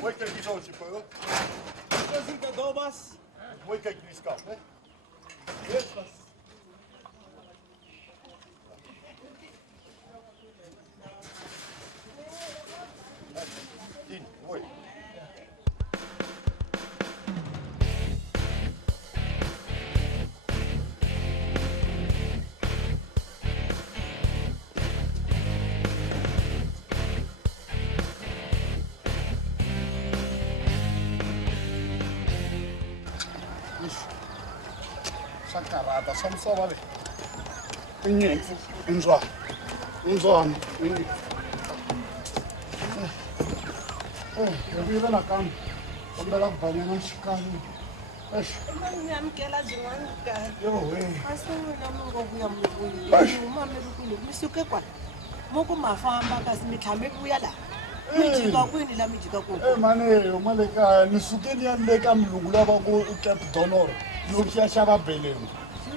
Mooi kijk hier zo, Chipper. Zo zie ik het dobas. Mooi kijk jullie skap, hè? Yes, bas. Tien, mooi. Sakarata samsava le. Inyenfu inzwana. Inzwana. Yabika la kam. Ombela kubhanyana xikani. Ngiyamkela zin'wana nkarhi. Yo we. A sungula mungovuya mlukulu. Uma mlukulu mi suke kwa. Muku mafamba kasi mi tlhame vuya la. Mi jika kwini la mi jika kona. Mane uma le kaya ni suke ni ya le ka mlungu lava ku Cape Donor. Yo ya xava beleng.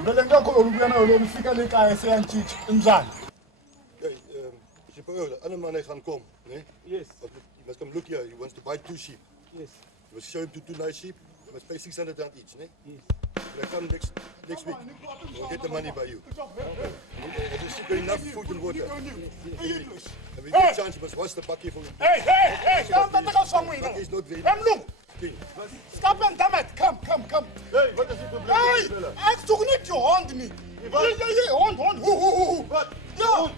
Beleng ka kholo vuya na lo fika le kaya se ya ncici inzwana. Hey, Chipper, the other man gaan komen, nee? Yes. You must come look here. He wants to buy 2 sheep. Yes. You must show him 2 nice sheep. You must pay 600 rand each, nee? Yes. When I come next week, we'll get the money by you. Have you still enough food and water? And we get a chance, you must wash the bakkie for him. Hey, come dat gaan swang Bakkie is not very Mlung. clean. Stop en damet. Come. Hey, wat is die probleem? Hey, ek zoek niet je hond niet. Ja, hond. Hoe. Wat? Ja, hond.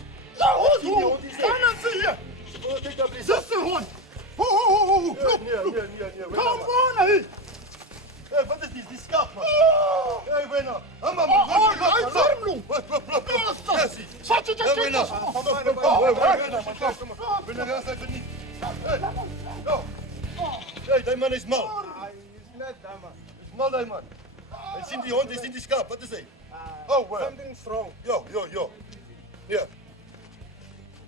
Kom en zie je. Kijk daar, please. Dit is een hond. Hoe. Nee. Kom on, hier. Hey, wat is dit? Die skap, man. Hey, Wena. Hamma, Oh, man. hij is armloen. Wat? Jesse. Zat je Hey, Wena. te Wena, dat is niet. Hey, go. Hey, die man is mal. It's not that man. Is mal, die man. Hij ziet die hond, hij ziet die skap. Wat is hij? Oh, well. Something's wrong. Yo. Ja.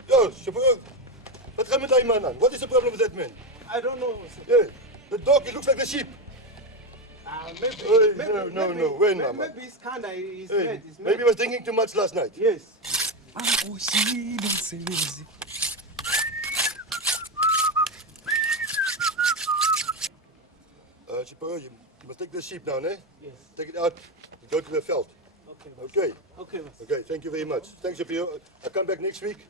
Yo, Chipper. Wat gaat met die man aan? What is the problem with that man? I don't know. Yeah, the dog, he looks like a sheep. Maybe. Hey, no. When, man? Maybe it's kinda. He's Hey, mad. maybe he was drinking too much last night. Yes. Chipper, you must take the sheep down, eh? Yes. Take it out and go to the veld. Okay. Okay. Okay, boss. Okay, thank you very much. Thanks, Chipper. I'll come back next week.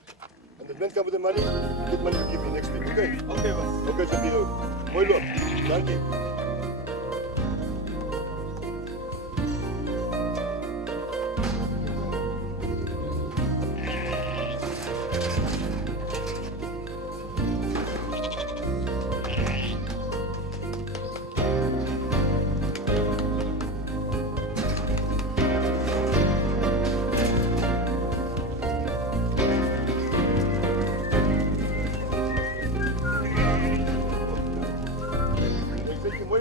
And the men come with the money. You get money to give me next week, okay? Okay, boss. Okay, Chipper. Mooi loop. Thank you.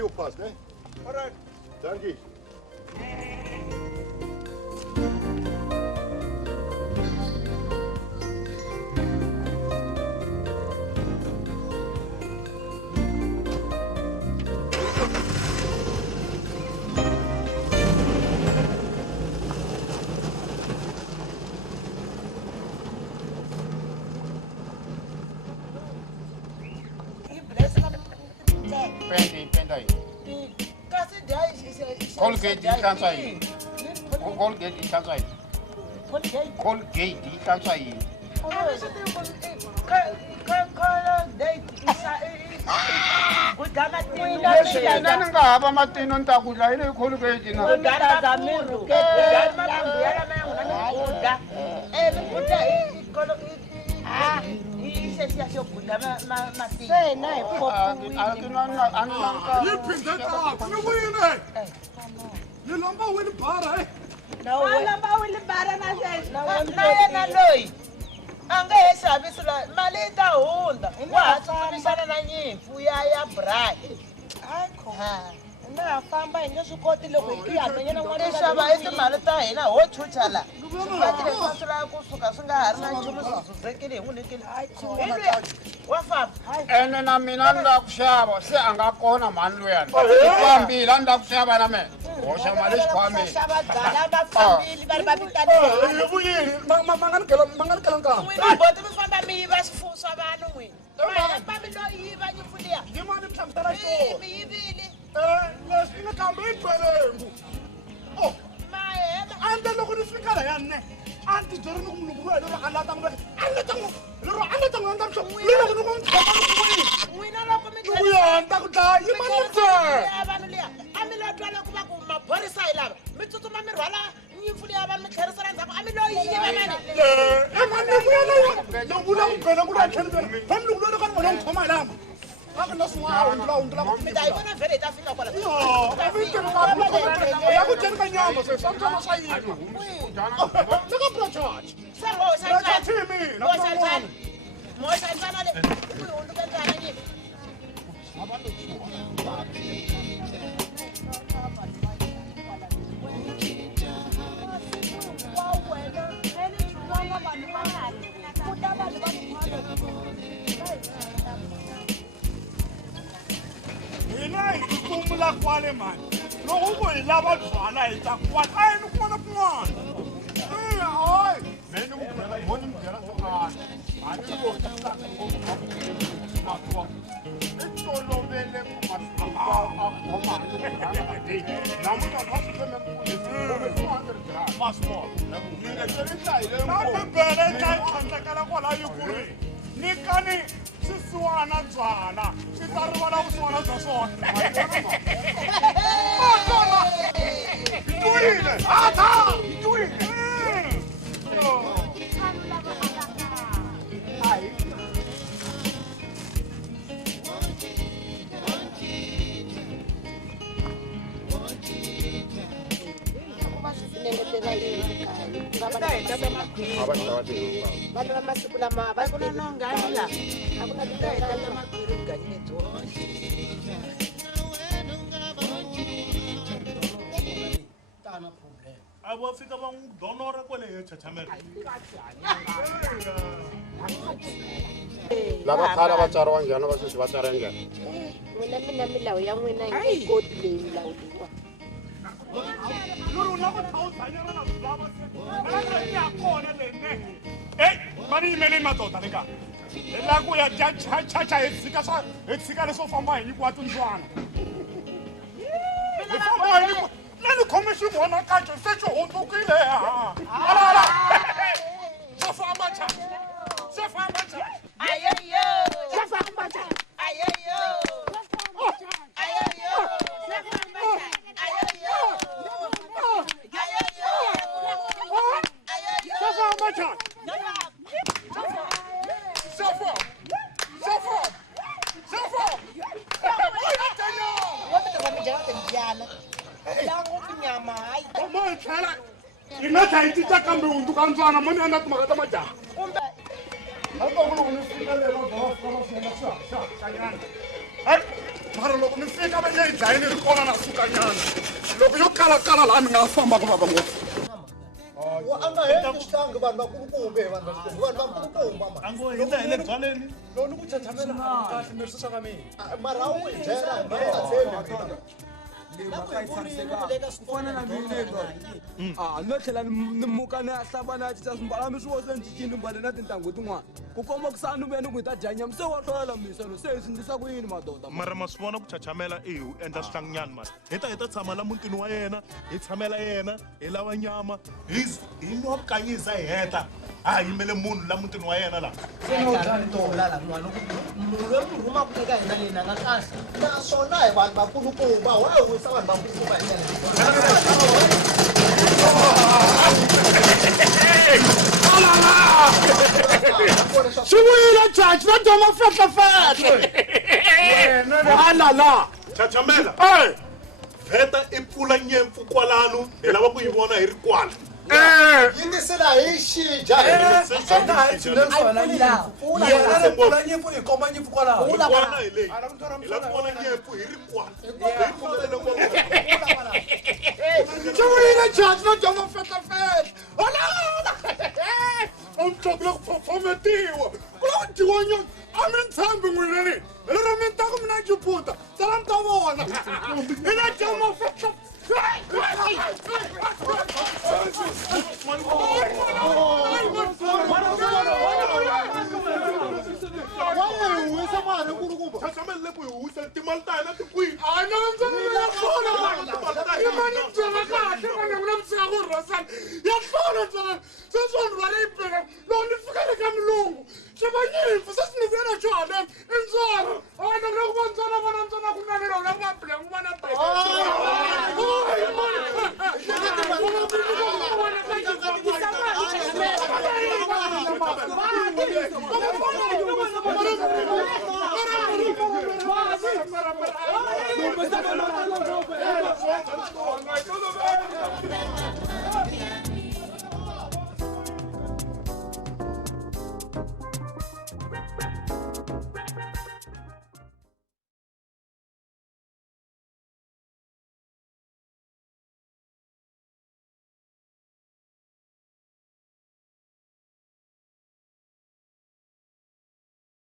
Oppas, né? Alright. Dankie. Pendai. Kasi Colgate di kansa hii. Colgate di kansa hii. Colgate di kansa hii. Nani nga hava matino ni ta ku dla ile Colgate na. Anga hesabisula mali ta hunda wa tsumisana na nyimpfu ya braai na famba hi nge swi koti loko hi hanya na n'wana xava timali ta hina ho chucha la swivatile swi lava kusuka swi nga ha ri na nchumu swi zuzekile hi n'wi lekile wa famba ene na mina ni la ku xava se a nga kona mhani luyani fambile a ni la ku xava na mena Hoxa mali xikhwameni. Xava byala va fambile va ri va vitanile. Vuyini mangani nkama. N'wina boti mi famba mi yiva swifuwo swa vanhu n'wina. Va mi lo yiva nyimpfu liya. Yimani mi hlamusela xitori. Mi yivile. Leswi ni kambe yi twelengu. Mahema. Ande loko ni fika lahaya ne a ni tibyeri ni ku mulungu loyi lero a lata n'wi a leta n'wi endla mixo mina loko ni ku n'wi khoma ni n'wini N'wina loko mi ni ku yanta ku dlaya yimani ntsena. ya vanhu liya a mi lo twa loko va ku maphorisa hi lava mi tsutsuma mi rhwala nyimpfu liya vanhu mi tlherisela ndzhaku a mi lo yiva mani. Mani ni vuyela ni vula ku bela ku lo tlhela bela fa mulungu loyi loko ni vona n'wi khoma hi lama a ku na swin'wana hundla Mi ta yi vona vhele hi ta fika kwala. ya ku dyeni ka nyama se swa mutshama swa yini teka project Se hoxa project njhani? hi mina Hoxa njhani? Hoxa njhani le? Ku hundzuke njhani nyimpi? hina hi tikumula kwale mani loko ku hi lava byala hi ta kwala a hi ni kun'wana kun'wana iya hoyi me ni ku byela moni mi byela swin'wana ani lotisaka ngopfu matuwa i tolovele ku masiku a khoma namuntlha kha swi tsheme na bibele ta yi tlhandlekela kwala yikulu ni kani swisiwana byala swi ta rivala vusiwana bya swona twile ata twile Vanhu va masiku lama va ku na nongani la a ku na titayeta ta makhwiri mugangeni byoxe. a va fika va n'wi donora kwale he Chachamela. lava khale vatswari wa njhani va sweswi vatswari ya njhani N'wina mina milawu ya n'wina yi nge koti leyi milawu leyiwa. lori u lava thawuzanyana na lava se ya kona lene ei mani yimeleni madoda le ka hi la ku ya dya chacha hi tshika leswo famba hi nyikiwa tindzwana hi famba hi nyikiwa nani khome xi vona kacho se xi hundzukile ala xa famba cha xa famba cha Ayoyo. xa famba cha Ayoyo. Ayoyo. xa famba cha hi nga tlha hi cinca kambe hundzuka ntswana mani a na timhaka ta majaha mara loko mi fika va nge hi dlayini ri kona na sukanyana loko yo kalakala laha mi nga famba ku vava ngopfu a nga heti xihlangi vanhu vakulukumbe vanhu vakulukumba a ngo hindza hi le byaleni lowu ni ku chachamela kahle mi swi swa ka mina mara a wu hi byela hi nga tshembi no tlhela ni muka ni ya hlamba ni ya cinca swimbalo mi swi vo se ni cincini ni mbale na tintangu tin'wana ku komba ku sani veni ku hi ta dya nyama se wa hlolela misano se hi swi endlisa ku yini madoda mara ma swi vona ku Chachamela u endla swihlanginyana mani hi ta tshama la mutini wa yena hi tshamela yena hi lava nyama hi nwa vukanyiza hi heta a hi yimele munhu la mutini wa yena laha naswona hi vanhu vakulukumba wa hi wisa vanhu vakulukumba hi swi vuyile chachi na dyama fehlefehle alala Chachamela vheta i pfula nyimpfu kwalano hi lava ku yi vona hi ri kwala yingisela hi xidya kwana hi leyi hi lava ku vona nyimpfu hi ri kwala hi pfumelele ngopfu swi vuyile chachi na dyama fehlefehle alala umhlokule ku phofometiwa ku la ku dyiwa nyoni a mi ntshembi n'wina ni hi lero mi ta ku mina jiputa tsala mi ta vona hi na dyama fehlefehle sana ya